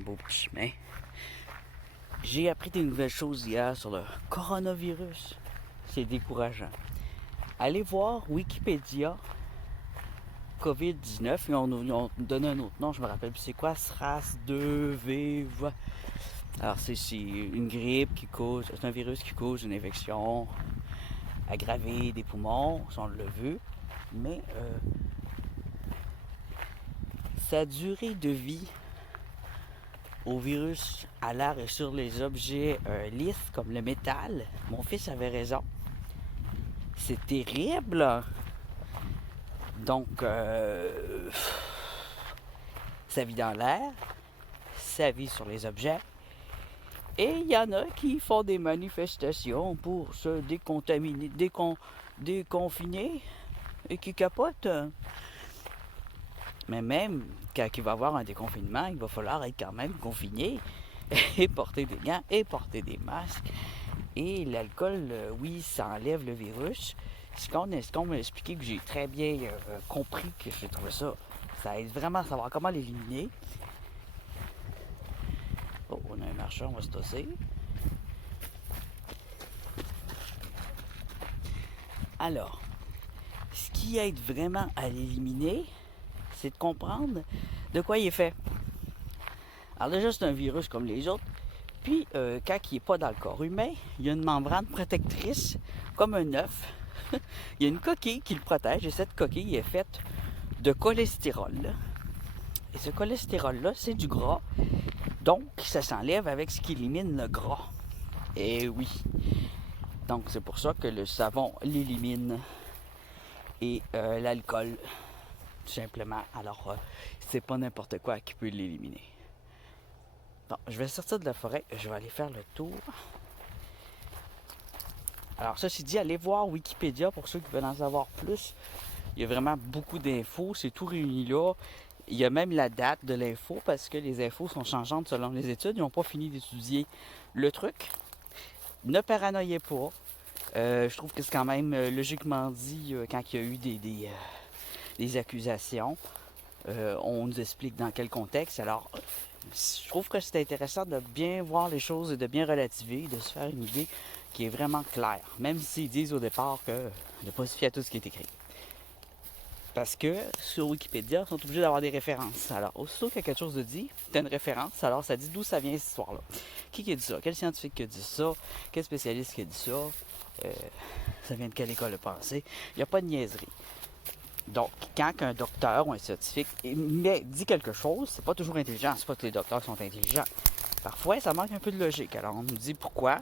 un beau petit chemin. J'ai appris des nouvelles choses hier sur le coronavirus. C'est décourageant. Allez voir Wikipédia COVID-19. Ils ont donné un autre nom, je me rappelle plus c'est quoi. SRAS-2V. Alors c'est une grippe qui cause, c'est un virus qui cause une infection aggravée des poumons, si on le veut. Mais sa durée de vie au virus à l'air et sur les objets lisses comme le métal, mon fils avait raison. C'est terrible. Donc, ça vit dans l'air, ça vit sur les objets. Et il y en a qui font des manifestations pour se décontaminer, déconfiner et qui capotent. Mais même quand il va y avoir un déconfinement, il va falloir être quand même confiné et porter des gants et porter des masques. Et l'alcool, oui, ça enlève le virus. Ce qu'on m'a expliqué, que j'ai très bien compris, que j'ai trouvé ça, ça aide vraiment à savoir comment l'éliminer. Oh, on a un marchand, on va se tosser. Alors, ce qui aide vraiment à l'éliminer, c'est de comprendre de quoi il est fait. Alors déjà, c'est un virus comme les autres. Puis, quand il n'est pas dans le corps humain, il y a une membrane protectrice, comme un œuf. Il y a une coquille qui le protège, et cette coquille est faite de cholestérol. Et ce cholestérol-là, c'est du gras. Donc, ça s'enlève avec ce qui élimine le gras. Et oui. Donc, c'est pour ça que le savon l'élimine. Et l'alcool, tout simplement. Alors, c'est pas n'importe quoi qui peut l'éliminer. Bon, je vais sortir de la forêt, je vais aller faire le tour. Alors, ceci dit, allez voir Wikipédia pour ceux qui veulent en savoir plus. Il y a vraiment beaucoup d'infos, c'est tout réuni là. Il y a même la date de l'info parce que les infos sont changeantes selon les études. Ils n'ont pas fini d'étudier le truc. Ne paranoïez pas. Je trouve que c'est quand même logiquement dit quand il y a eu des accusations. On nous explique dans quel contexte. Alors, je trouve que c'est intéressant de bien voir les choses et de bien relativer, de se faire une idée qui est vraiment claire. Même s'ils disent au départ que de ne pas se fier à tout ce qui est écrit. Parce que sur Wikipédia, ils sont obligés d'avoir des références. Alors, aussitôt qu'il y a quelque chose de dit, tu as une référence, alors ça dit d'où ça vient cette histoire-là. Qui a dit ça? Quel scientifique qui a dit ça? Quel spécialiste qui a dit ça? Ça vient de quelle école de pensée? Il n'y a pas de niaiserie. Donc, quand un docteur ou un scientifique dit quelque chose, c'est pas toujours intelligent. C'est pas que les docteurs sont intelligents. Parfois, ça manque un peu de logique. Alors, on nous dit pourquoi.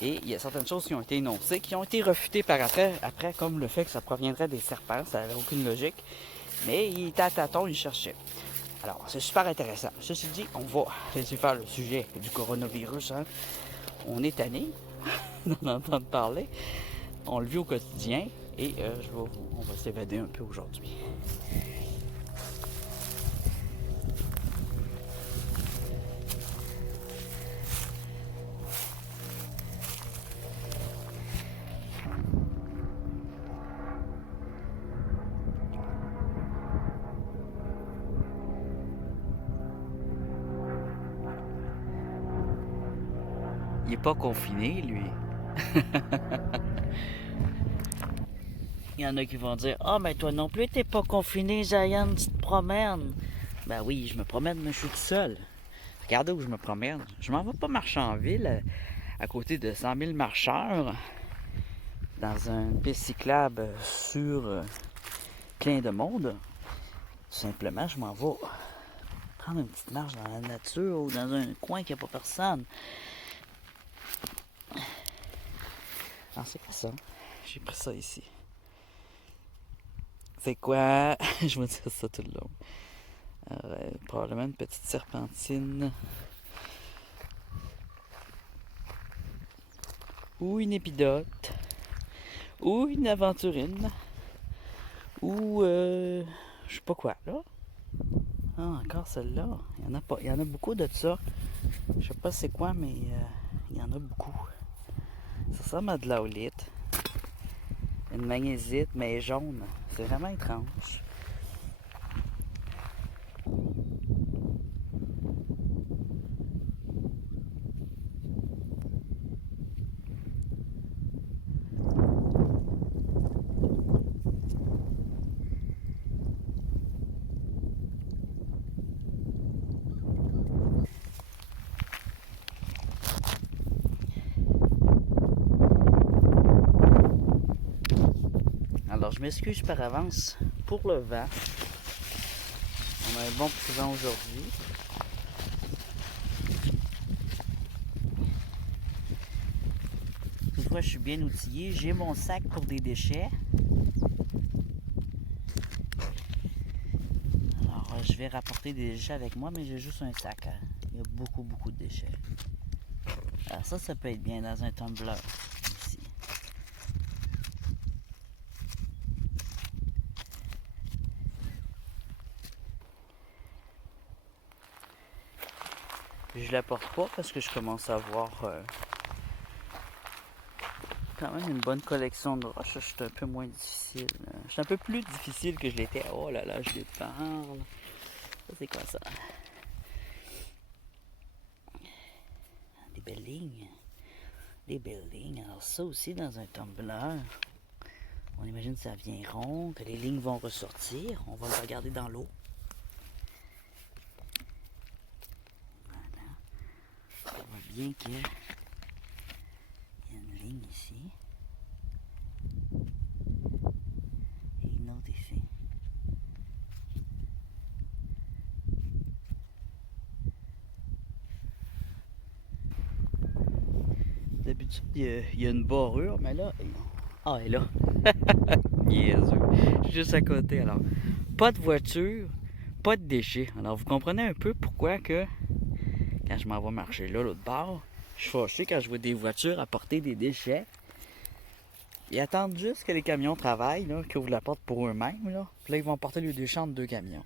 Et il y a certaines choses qui ont été énoncées, qui ont été refutées par après comme le fait que ça proviendrait des serpents. Ça n'avait aucune logique. Mais il était à tâtons, il cherchait. Alors, c'est super intéressant. Ceci dit, on va laisser faire le sujet du coronavirus. Hein. On est tanné d'en entendre parler. On le vit au quotidien. Et on va s'évader un peu aujourd'hui. Il n'est pas confiné, lui. Il y en a qui vont dire « Ah, mais toi non plus, t'es pas confiné, Zayan, tu te promènes. » Ben oui, je me promène, mais je suis tout seul. Regardez où je me promène. Je m'en vais pas marcher en ville, à côté de 100 000 marcheurs, dans un piste cyclable sur plein de monde. Tout simplement, je m'en vais prendre une petite marche dans la nature ou dans un coin qui n'a pas personne. Alors, c'est quoi ça? J'ai pris ça ici. C'est quoi? Je vais dire ça tout le long. Probablement une petite serpentine. Ou une épidote. Ou une aventurine. Ou je sais pas quoi là. Ah, encore celle-là. Il y en a pas. Il y en a beaucoup de ça. Je sais pas c'est quoi, mais il y en a beaucoup. Ça ressemble à de l'aulite. Une magnésite, mais jaune. C'est vraiment étrange. je m'excuse par avance pour le vent. On a un bon petit vent aujourd'hui. Toutefois, je suis bien outillé. J'ai mon sac pour des déchets. Alors, je vais rapporter des déchets avec moi, mais j'ai juste un sac. Il y a beaucoup, beaucoup de déchets. Alors ça peut être bien dans un tumbler ici. Je l'apporte pas parce que je commence à avoir quand même une bonne collection de roches. Je suis un peu moins difficile. Je suis un peu plus difficile que je l'étais. Oh là là, je les parle. Ça, c'est quoi ça? Des belles lignes. Des belles lignes. Alors ça aussi dans un tumbler. On imagine que ça vient rond, que les lignes vont ressortir. On va le regarder dans l'eau. Voilà. On voit bien qu'il y a une ligne ici. Et une autre ici. D'habitude, il y a une barrure, mais là... Ah, elle est là. Niaiseux. Je suis juste à côté, alors. Pas de voiture, pas de déchets. Alors, vous comprenez un peu pourquoi que... Quand je m'en vais marcher là, l'autre bord, je suis fâché quand je vois des voitures apporter des déchets. Ils attendent juste que les camions travaillent, là, qu'ils ouvrent la porte pour eux-mêmes, là. Puis là, ils vont porter les déchets entre deux camions.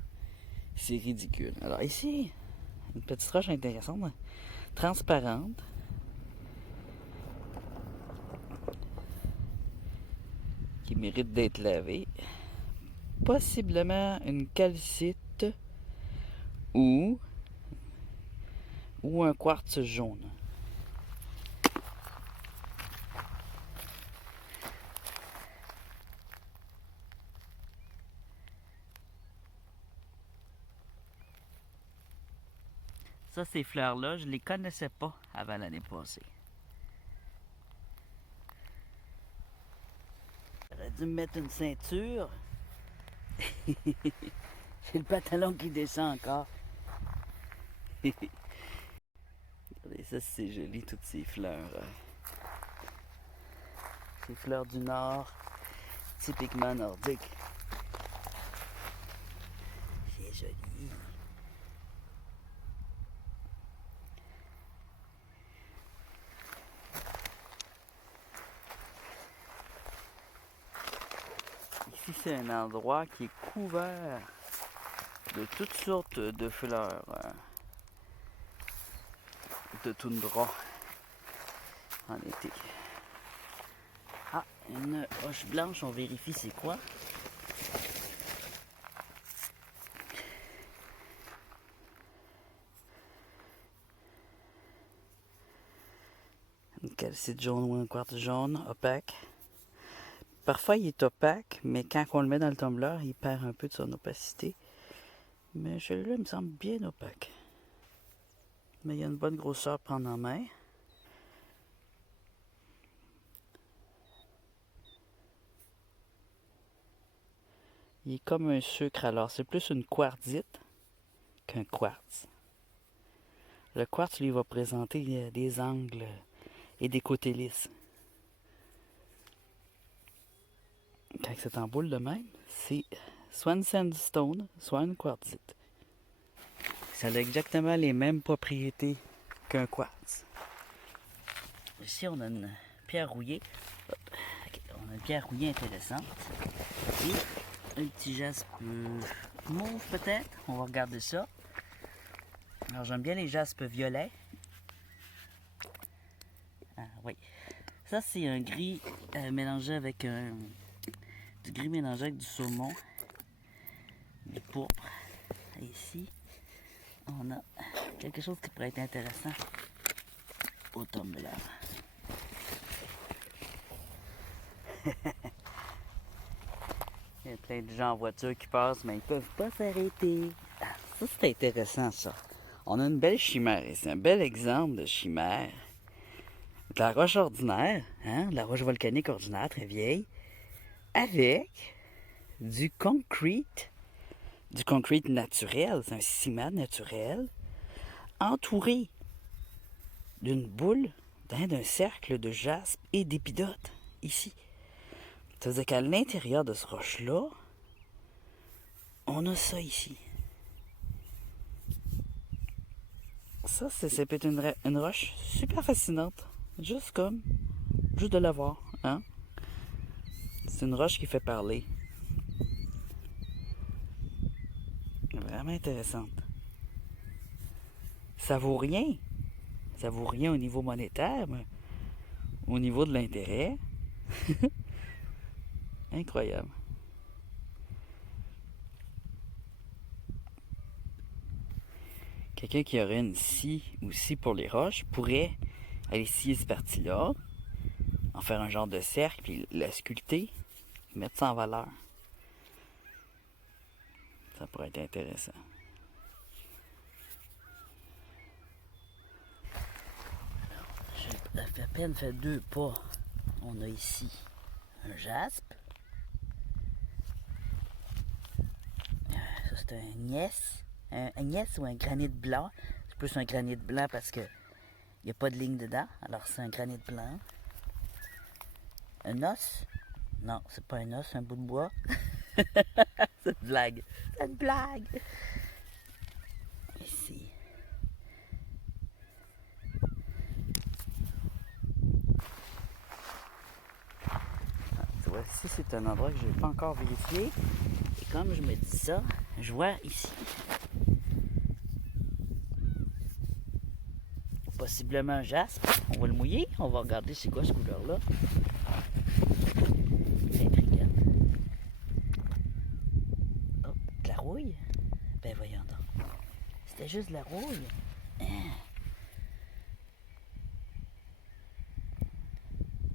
C'est ridicule. Alors ici, une petite roche intéressante, transparente. Qui mérite d'être lavée. Possiblement une calcite ou un quartz jaune. Ça, ces fleurs-là, je les connaissais pas avant l'année passée. J'aurais dû me mettre une ceinture. J'ai le pantalon qui descend encore. Regardez ça, c'est joli, toutes ces fleurs. Ces fleurs du Nord, typiquement nordiques. C'est joli. Ici, c'est un endroit qui est couvert de toutes sortes de fleurs de toundra en été. Ah, une roche blanche, on vérifie c'est quoi. Une calcite jaune ou un quartz jaune, opaque. Parfois il est opaque, mais quand on le met dans le tumbler, il perd un peu de son opacité. Mais celui-là, il me semble bien opaque. Mais il y a une bonne grosseur à prendre en main. Il est comme un sucre, alors c'est plus une quartzite qu'un quartz. Le quartz, lui, va présenter des angles et des côtés lisses. Quand c'est en boule de même, c'est soit une sandstone, soit une quartzite. Ça a exactement les mêmes propriétés qu'un quartz. Ici, on a une pierre rouillée. On a une pierre rouillée intéressante. Et un petit jaspe mauve peut-être. On va regarder ça. Alors j'aime bien les jaspes violets. Ah oui. Ça c'est un gris mélangé avec du gris mélangé avec du saumon. Du pourpre. Et ici, on a quelque chose qui pourrait être intéressant au tumbler. Il y a plein de gens en voiture qui passent, mais ils peuvent pas s'arrêter. Ah, ça, c'est intéressant, ça. On a une belle chimère ici, un bel exemple de chimère. De la roche ordinaire, hein, de la roche volcanique ordinaire, très vieille, avec du concrete naturel, c'est un ciment naturel, entouré d'une boule, d'un cercle de jaspe et d'épidote, ici. Ça veut dire qu'à l'intérieur de ce roche-là, on a ça ici. Ça peut être une roche super fascinante. Juste de la voir, hein? C'est une roche qui fait parler. Vraiment intéressante. Ça vaut rien. Ça vaut rien au niveau monétaire, mais au niveau de l'intérêt, incroyable. Quelqu'un qui aurait une scie ou scie pour les roches pourrait aller scier cette partie-là, en faire un genre de cercle, puis la sculpter, mettre ça en valeur. Ça pourrait être intéressant. J'ai à peine fait 2 pas. On a ici un jaspe. Ça, c'est un gneiss. Un gneiss ou un granit blanc. C'est plus un granit blanc parce que il n'y a pas de ligne dedans. Alors, c'est un granit blanc. Un os. Non, c'est pas un os, c'est un bout de bois. C'est une blague. C'est une blague. Ici. Tu vois, ici, c'est un endroit que je n'ai pas encore vérifié. Et comme je me dis ça, je vois ici possiblement un jaspe. On va le mouiller. On va regarder c'est quoi cette couleur-là. C'est intriguant. Oh, de la rouille? Ben voyons donc. C'était juste de la rouille. Hein?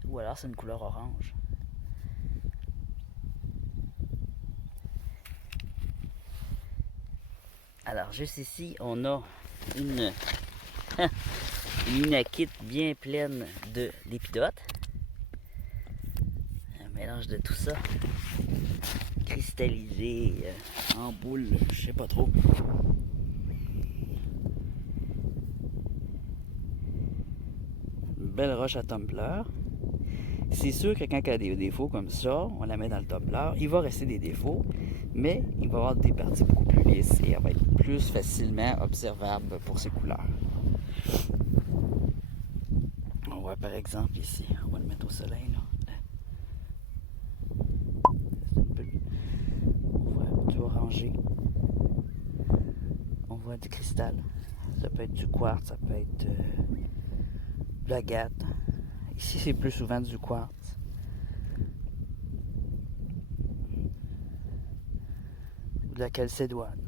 Ou alors c'est une couleur orange. Alors juste ici, on a une minakite bien pleine d'épidote. Un mélange de tout ça. Cristallisé en boule, je sais pas trop. Une belle roche à tumbler. C'est sûr que quand il y a des défauts comme ça, on la met dans le tumbler. Il va rester des défauts, mais il va y avoir des parties beaucoup plus lisses et elle va être plus facilement observable pour ses couleurs. On voit par exemple ici, on va le mettre au soleil là. On voit du orangé. On voit du cristal. Ça peut être du quartz, ça peut être de l'agate. Ici c'est plus souvent du quartz. Ou de la calcédoine.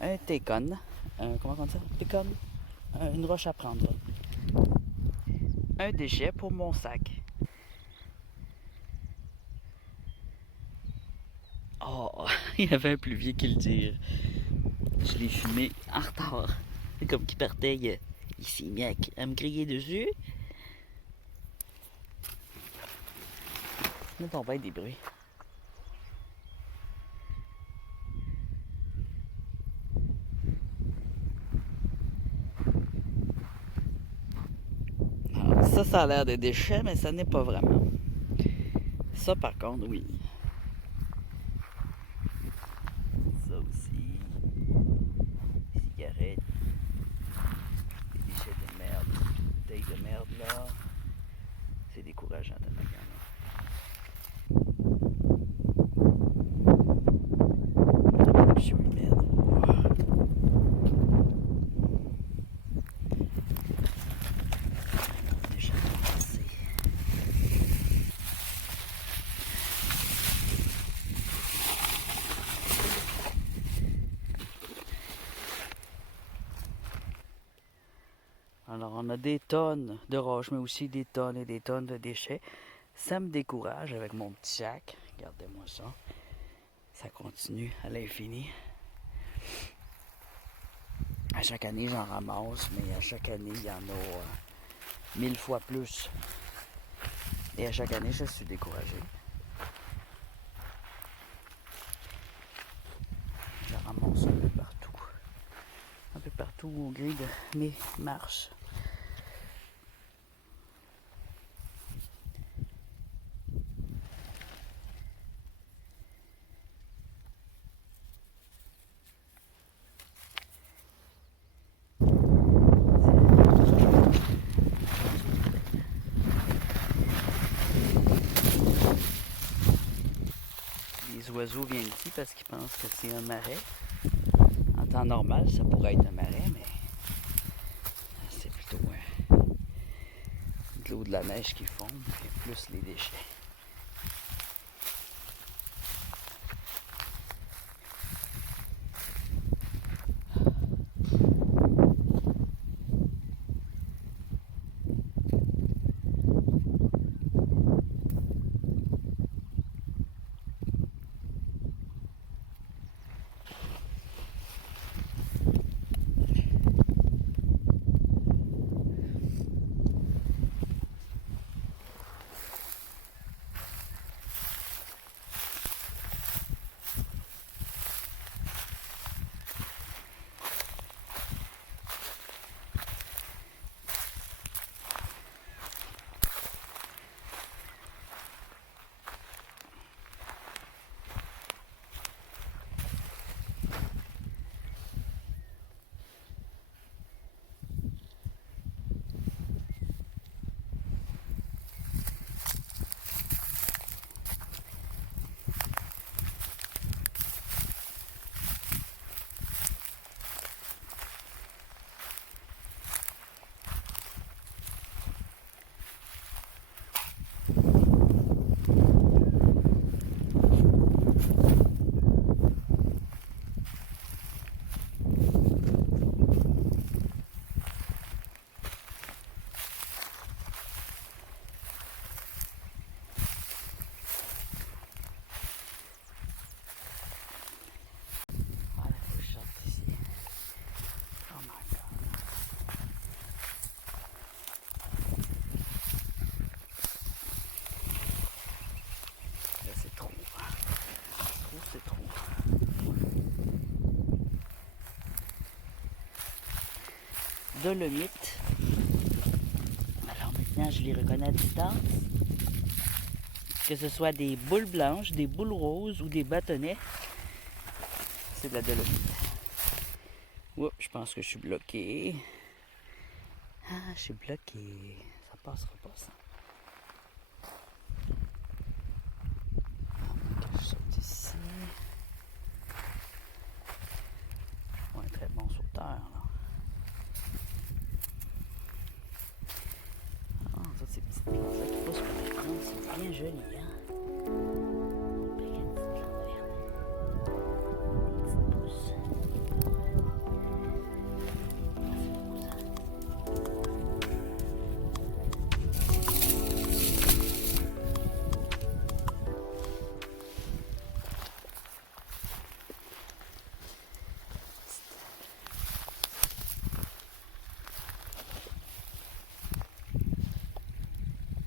Un técon. Comment on dit ça? Técon. Une roche à prendre. Un déchet pour mon sac. Oh, il y avait un pluvier qui le dire. Je l'ai fumé en retard. C'est comme qu'il partait, il s'est mis à me griller dessus. Là, on va être des bruits. Alors, ça a l'air de déchets, mais ça n'est pas vraiment. Ça, par contre, oui. Ça aussi. Cigarettes. Des déchets de merde. Des bouteilles de merde, là. C'est décourageant, tellement qu'il y en a. Pollution humaine. Déjà commencé. Alors, on a des tonnes de roches, mais aussi des tonnes et des tonnes de déchets. Ça me décourage avec mon petit sac. Regardez-moi ça. Ça continue à l'infini. À chaque année, j'en ramasse, mais à chaque année, il y en a 1000 fois plus. Et à chaque année, je suis découragé. Je ramasse un peu partout au gré de mes marches. Les oiseaux viennent ici parce qu'ils pensent que c'est un marais. En temps normal, ça pourrait être un marais, mais c'est plutôt de l'eau de la neige qui fond, et plus les déchets. C'est trop. Dolomite. Alors maintenant, je les reconnais à distance. Que ce soit des boules blanches, des boules roses ou des bâtonnets, c'est de la dolomite. Oups, je pense que je suis bloqué. Ah, je suis bloqué. Ça passera pas, ça. Je saute ici. Ouais, très bon sauteur, là. Ah, ça, ces petites plantes-là qui poussent pour les prendre, c'est bien joli, hein?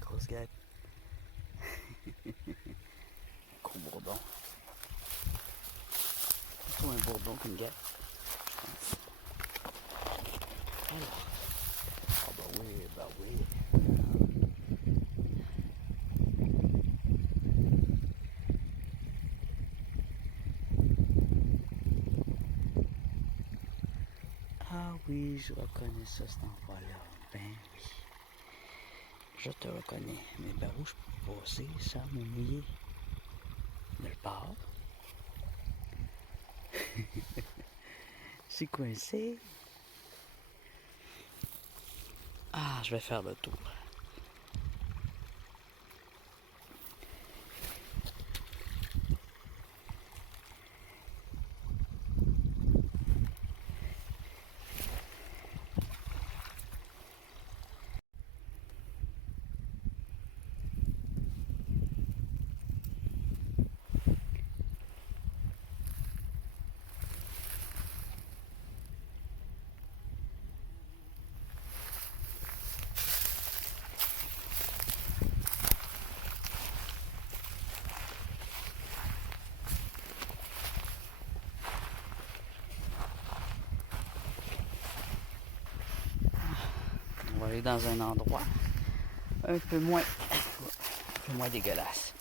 Grosse guêpe. Gros bourdon. Plutôt un bourdon qu'une guêpe, je pense. Alors. Ah bah oui, bah oui. Ah oui, je reconnais ça, cet endroit-là. Ben oui. Je te reconnais. Mais par où je peux passer sans me mouiller? Nulle part. C'est coincé. Ah, je vais faire le tour. aller dans un endroit un peu moins dégueulasse.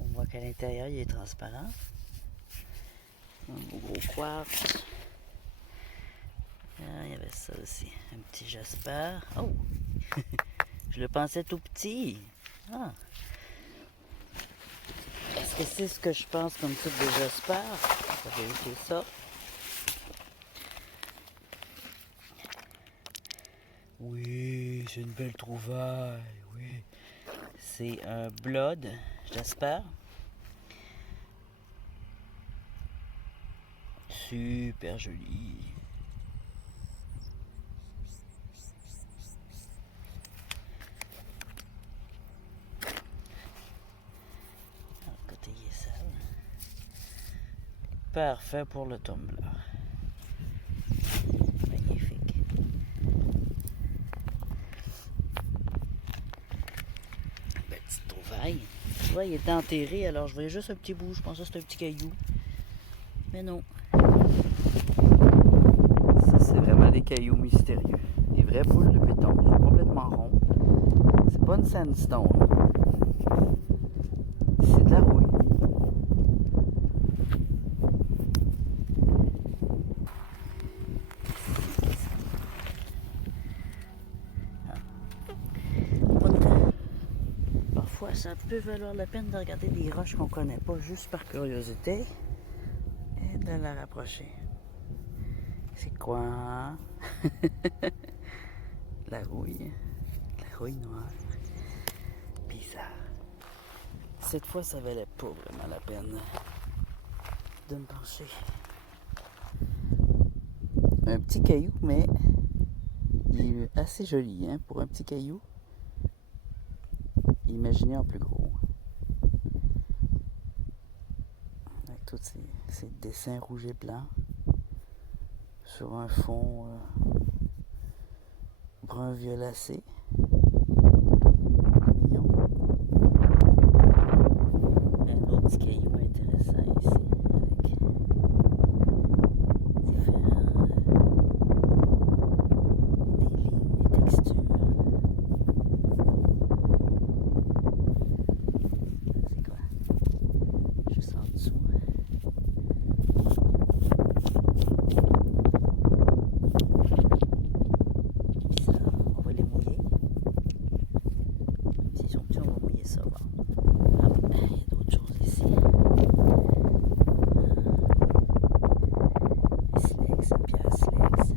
On voit qu'à l'intérieur, il est transparent. Un beau gros quartz. Ah, il y avait ça aussi. Un petit jasper. Oh! Je le pensais tout petit. Ah! Est-ce que c'est ce que je pense comme type de jasper? On va vérifier ça. Oui, c'est une belle trouvaille. Oui. C'est un blood jasper. Super joli. Côté Yessel. Parfait pour le tumbler. Magnifique. Petite trouvaille. Tu vois, il était enterré, alors je voyais juste un petit bout. Je pensais que c'était un petit caillou. Mais non. Ça, c'est vraiment des cailloux mystérieux. Des vraies boules de béton. Ils sont complètement ronds. C'est pas une sandstone. C'est de la rouille. Parfois, ça peut valoir la peine de regarder des roches qu'on connaît pas juste par curiosité et de la rapprocher. C'est quoi, hein? La rouille. La rouille noire. Bizarre. Cette fois, ça valait pas vraiment la peine de me pencher. Un petit caillou, mais il est assez joli, hein, pour un petit caillou. Imaginez en plus gros. Avec tous ces dessins rouges et blancs sur un fond brun violacé. Mignon. Un autre petit caillou intéressant ici avec différents des lignes, des textures. C'est quoi? Juste en dessous. Bizarre. On va les mouiller. S'ils sont petits, on va mouiller ça. Bon. Ah, il y a d'autres choses ici. Silex, une pierre silex.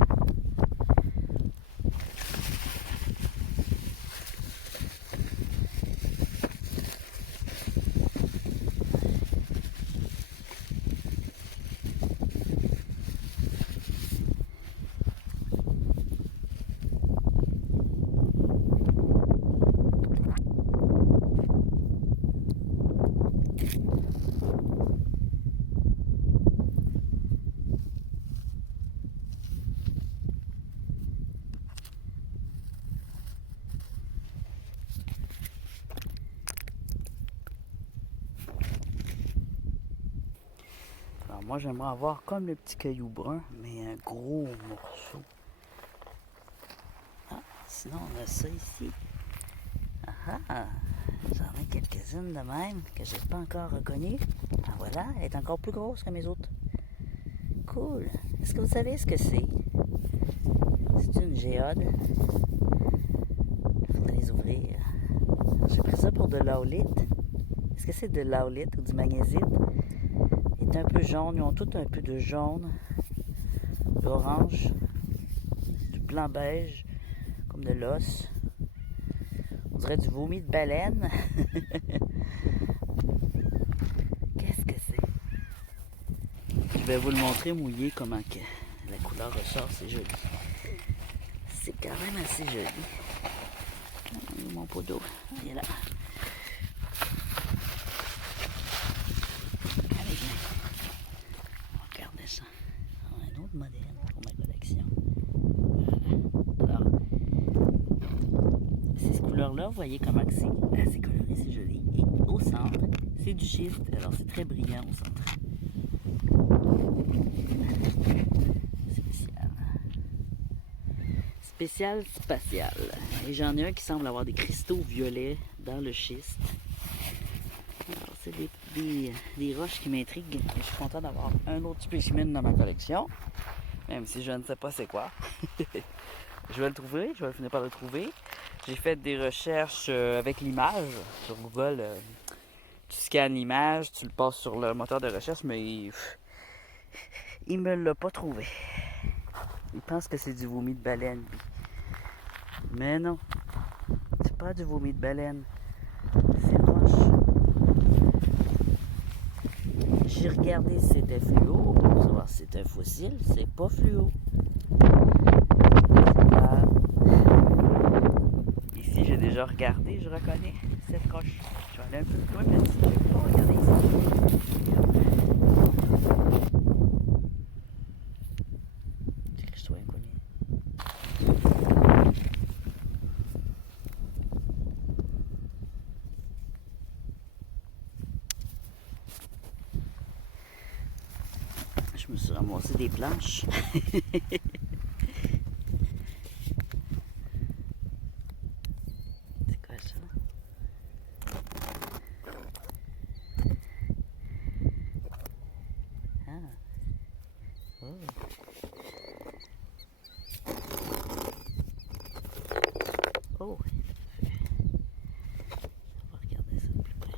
Alors moi j'aimerais avoir comme le petit caillou brun, mais un gros morceau. Ah, sinon on a ça ici. Ah ah, j'en ai quelques-unes de même que j'ai pas encore reconnues. Ah voilà, elle est encore plus grosse que mes autres. Cool. Est-ce que vous savez ce que c'est? C'est une géode. Il faudrait les ouvrir. J'ai pris ça pour de l'aulite. Est-ce que c'est de l'aulite ou du magnézite? Il est un peu jaune. Ils ont tous un peu de jaune, d'orange, du blanc beige, comme de l'os. On dirait du vomi de baleine. Qu'est-ce que c'est? Je vais vous le montrer mouillé comment que la couleur ressort. C'est joli. C'est quand même assez joli. Mon pot d'eau, il est là. Allez, viens. On va regarder ça. Un autre modèle pour ma collection. Voilà. Alors, c'est ce couleur Alors là, vous voyez comment c'est assez coloré, c'est joli. Et au centre, c'est du schiste. Alors c'est très brillant au centre. Spécial. Spécial spatial. Et j'en ai un qui semble avoir des cristaux violets dans le schiste. Alors c'est des roches qui m'intriguent. Et je suis content d'avoir un autre spécimen dans ma collection. Même si je ne sais pas c'est quoi. Je vais le trouver, je vais finir par le trouver. J'ai fait des recherches avec l'image sur Google. Tu scannes l'image, tu le passes sur le moteur de recherche, mais il me l'a pas trouvé. Il pense que c'est du vomi de baleine. Mais non, c'est pas du vomi de baleine. C'est roche. J'ai regardé si c'était fluo pour savoir si c'était un fossile. C'est pas fluo. Ici, j'ai déjà regardé, je reconnais cette roche. Je vais aller un peu plus loin, mais je vais pas regarder ici. C'est que je sois inconnu. Je me suis ramassé des planches. C'est quoi ça? Ah. Oh. Oh. On va regarder ça de plus près.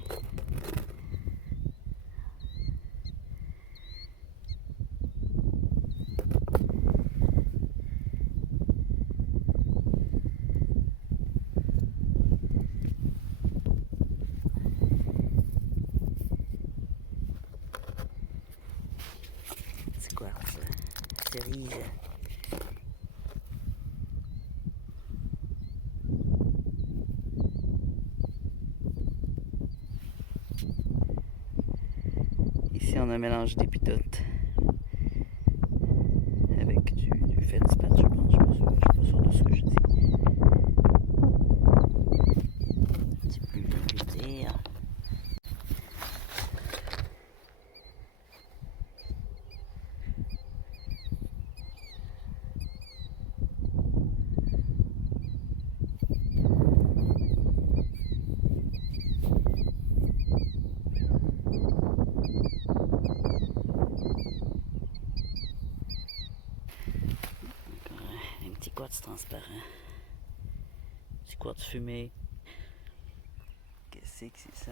C'est quoi ça? Cerise. Ici, on a mélangé des pitotes avec du feldspathe, je pense. Je suis pas sûr de ce que je dis. Un petit peu plus dire. Un petit quartz transparent. Petit quartz fumé. Qu'est-ce que c'est ça?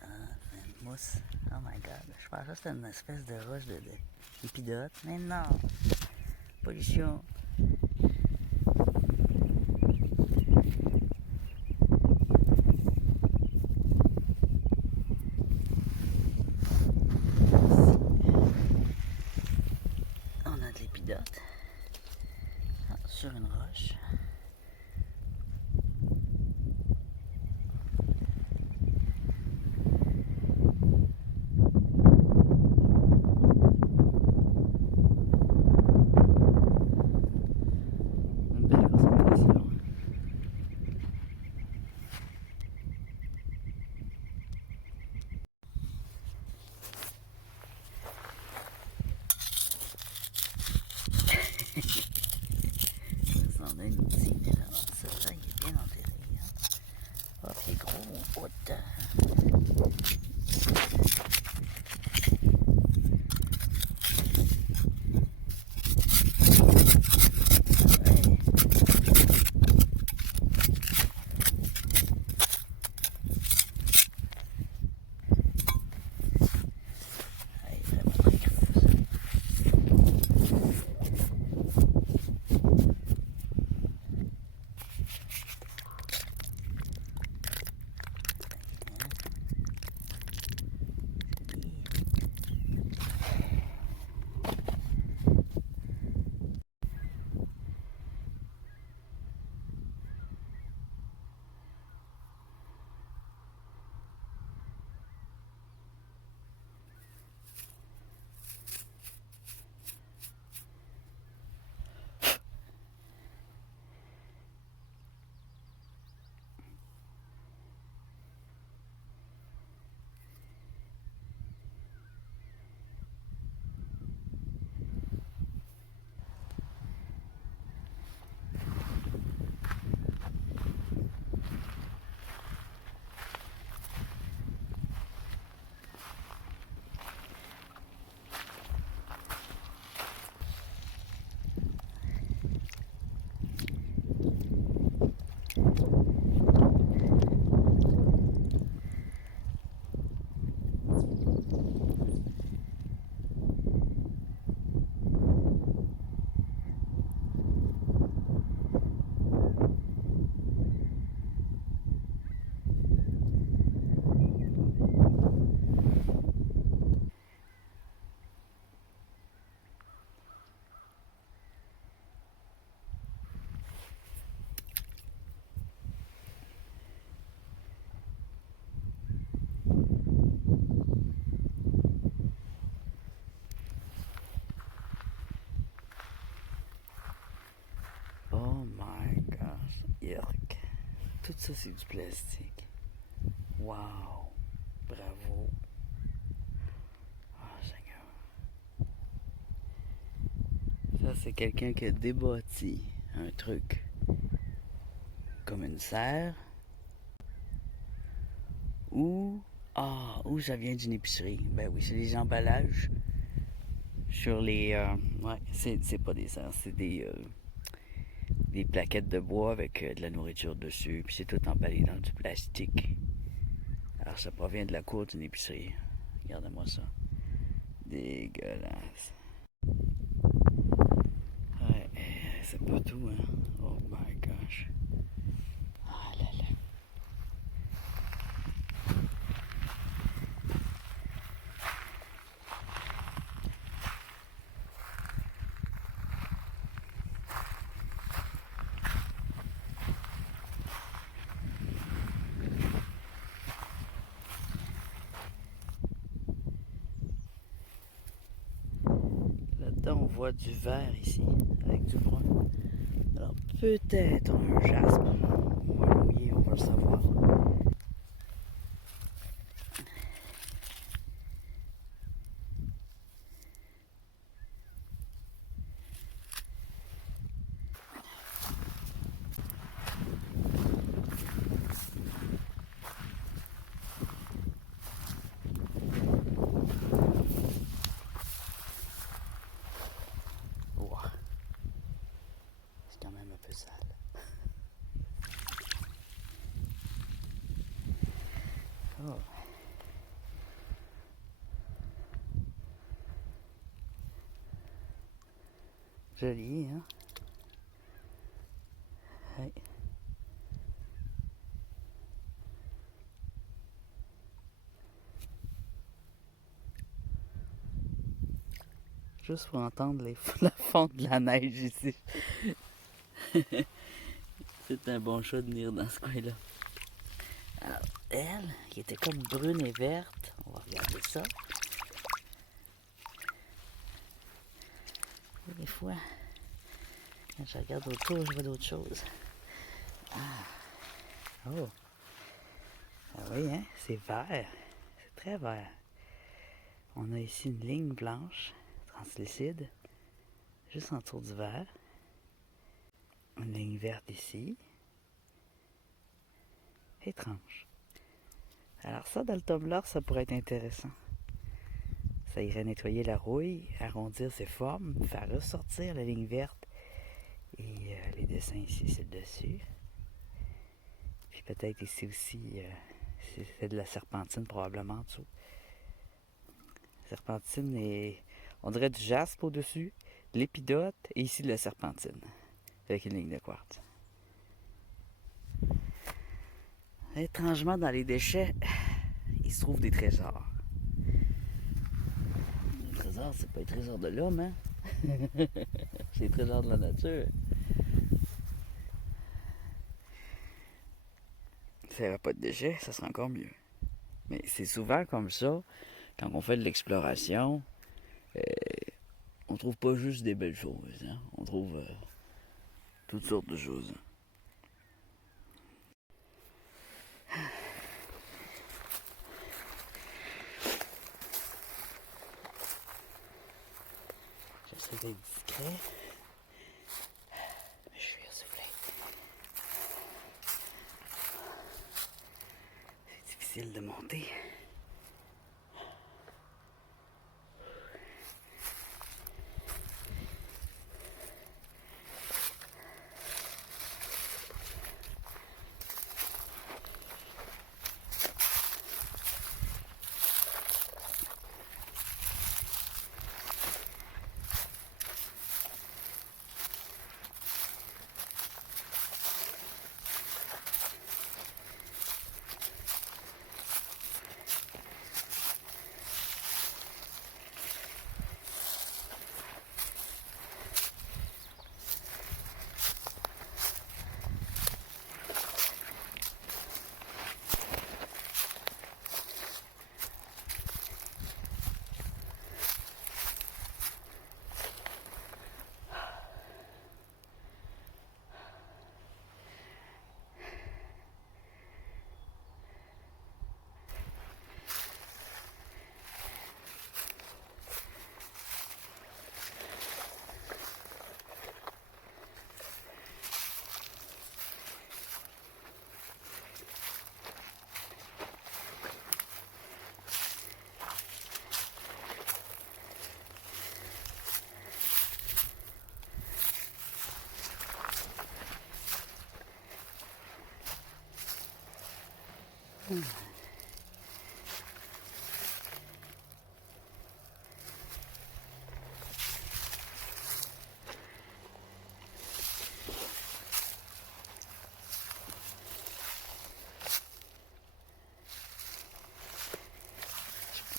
Ah, c'est une mousse. Oh my god. Je pensais que c'était une espèce de roche de épidote. Mais non. Pollution. On a de l'épidote. Ah, sur une roche. Une belle concentration. Ça en a une petite Oh my gosh, yuck. Tout ça, c'est du plastique. Wow, bravo. Oh Seigneur. Ça, c'est quelqu'un qui a débâti un truc comme une serre ou ou ça vient d'une épicerie. Ben oui, c'est des emballages sur les ouais, c'est pas des serres, c'est des plaquettes de bois avec de la nourriture dessus, puis c'est tout emballé dans du plastique. Alors ça provient de la cour d'une épicerie. Regardez-moi ça. Dégueulasse. Ouais, c'est pas tout, hein. Oh my gosh. Ah là là. Là-dedans, on voit du vert ici, avec du brun. Alors, peut-être un jaspe. On va le mouiller, on va le savoir. Ouah. C'est quand même un peu sale. Oh. Joli, hein? Ouais. Juste pour entendre la fonte de la neige ici. C'est un bon choix de venir dans ce coin-là. Alors, elle, qui était comme brune et verte, on va regarder ça. Et des fois, quand je regarde autour, je vois d'autres choses. Oh! Ah oui, hein? C'est vert. C'est très vert. On a ici une ligne blanche, translucide, juste en dessous du vert. Une ligne verte ici. Étrange. Alors ça, dans le tumbler, ça pourrait être intéressant. Ça irait nettoyer la rouille, arrondir ses formes, faire ressortir la ligne verte et les dessins ici, c'est le dessus. Puis peut-être ici aussi, c'est de la serpentine probablement en dessous. Serpentine et on dirait du jaspe au-dessus, l'épidote et ici de la serpentine avec une ligne de quartz. Étrangement, dans les déchets, il se trouve des trésors. Les trésors, c'est pas les trésors de l'homme, hein? C'est les trésors de la nature. S'il n'y avait pas de déchets, ça serait encore mieux. Mais c'est souvent comme ça, quand on fait de l'exploration, on trouve pas juste des belles choses, hein? On trouve toutes sortes de choses. J'essaie d'être discret. Mais je suis essoufflé. C'est difficile de monter.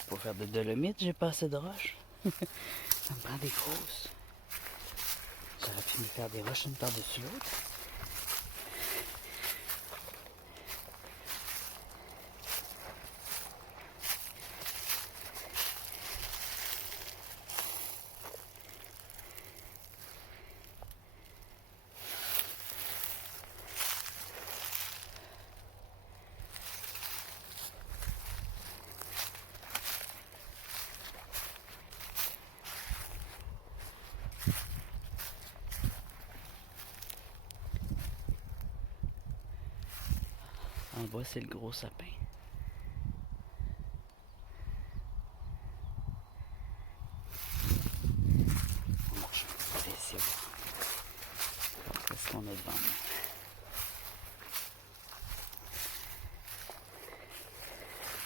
Pour faire de dolomite, j'ai pas assez de roches. Ça me prend des grosses. J'aurais pu me faire des roches une par-dessus l'autre. En bas, c'est le gros sapin. On marche un peu ici. Qu'est-ce qu'on a devant nous?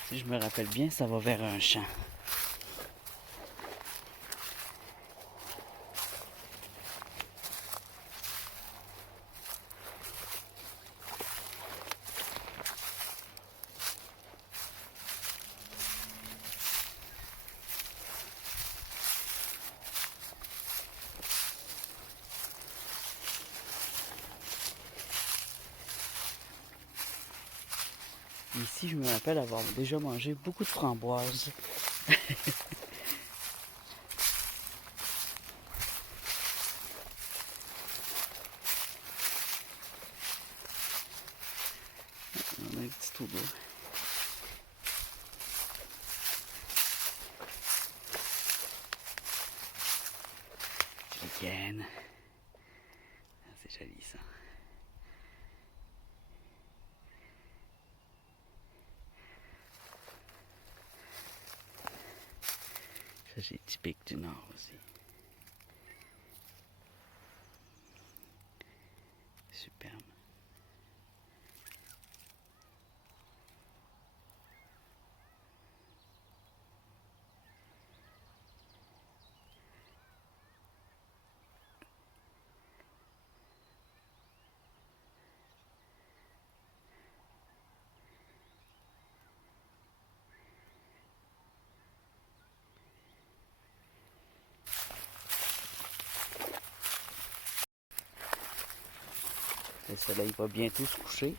Si je me rappelle bien, ça va vers un champ. Ici, je me rappelle avoir déjà mangé beaucoup de framboises. On a un petit trou d'eau. Lichen. C'est joli ça. Ça, c'est typique du Nord aussi. Superbe. Le soleil va bientôt se coucher.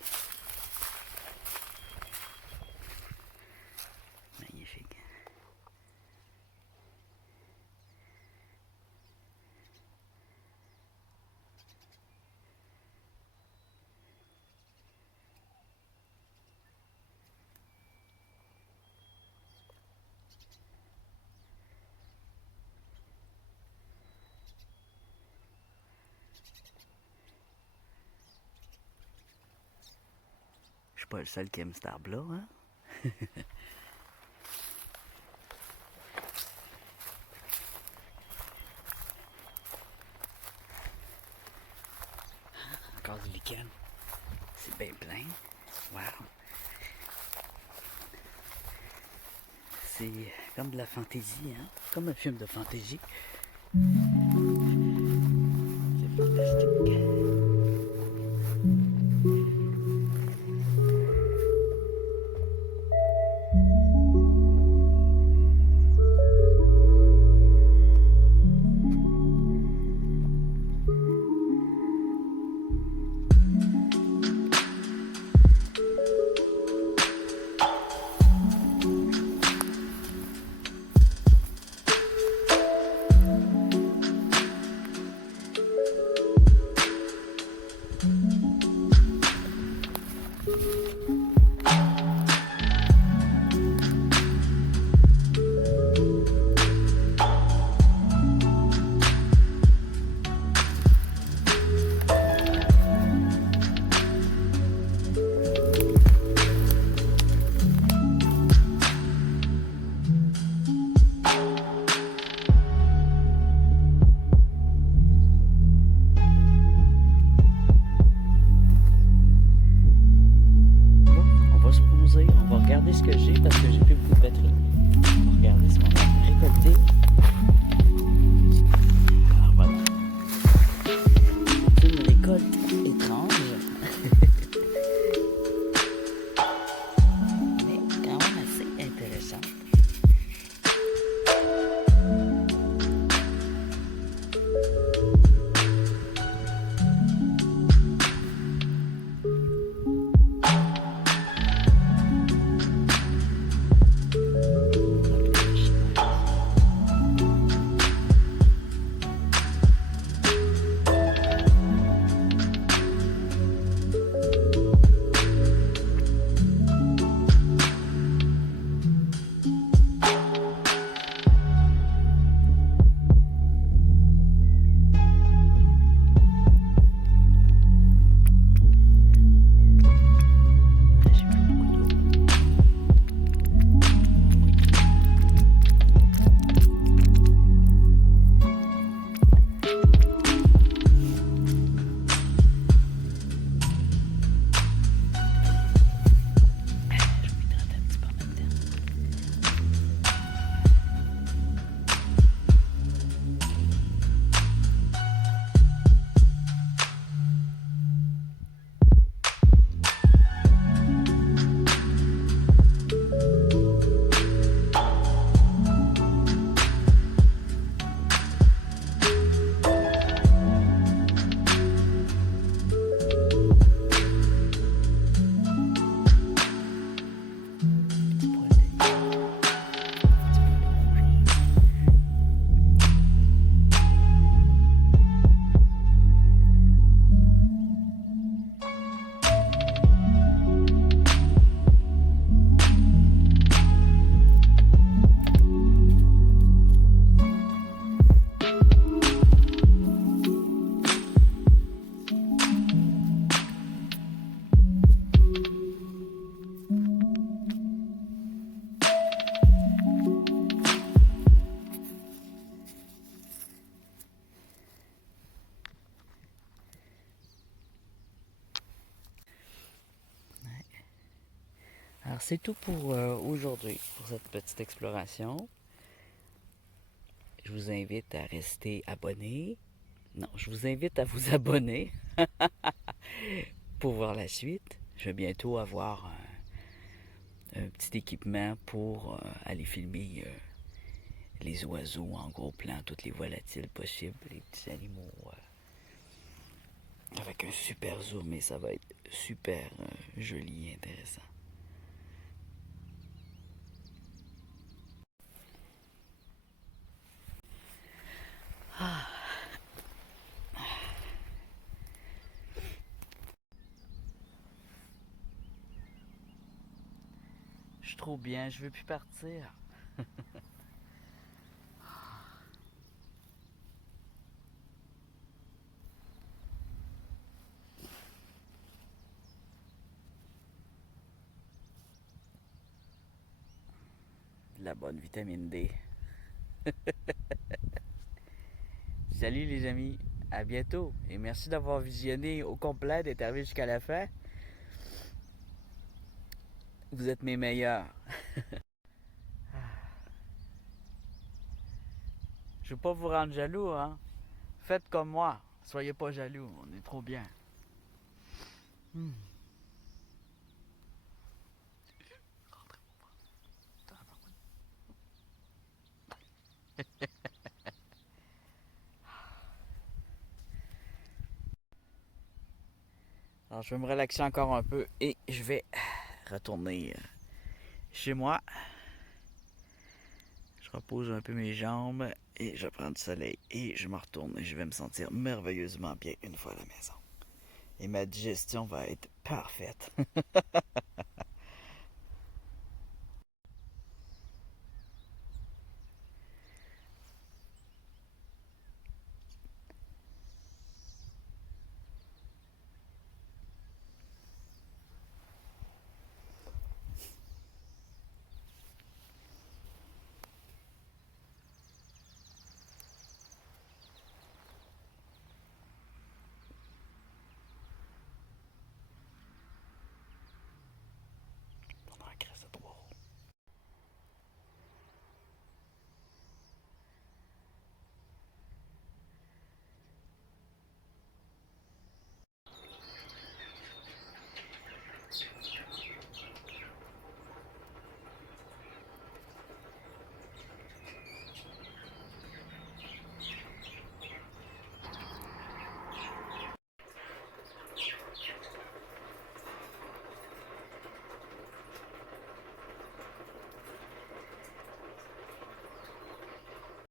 Magnifique. Je suis pas le seul qui aime cet arbre-là, hein? Encore du lichen. C'est bien plein. Wow! C'est comme de la fantaisie, hein? Comme un film de fantaisie. C'est fantastique. Alors, c'est tout pour aujourd'hui, pour cette petite exploration. Je vous invite à rester abonné. Non, je vous invite à vous abonner pour voir la suite. Je vais bientôt avoir un petit équipement pour aller filmer les oiseaux en gros plan, toutes les volatiles possibles, les petits animaux. Avec un super zoom et ça va être super joli et intéressant. Je suis trop bien, je veux plus partir. De la bonne vitamine D. Salut les amis, à bientôt et merci d'avoir visionné au complet, d'être arrivé jusqu'à la fin. Vous êtes mes meilleurs. Je veux pas vous rendre jaloux, hein. Faites comme moi, soyez pas jaloux, on est trop bien. Hmm. Alors je vais me relaxer encore un peu et je vais retourner chez moi. Je repose un peu mes jambes et je prends du soleil et je me retourne et je vais me sentir merveilleusement bien une fois à la maison. Et ma digestion va être parfaite.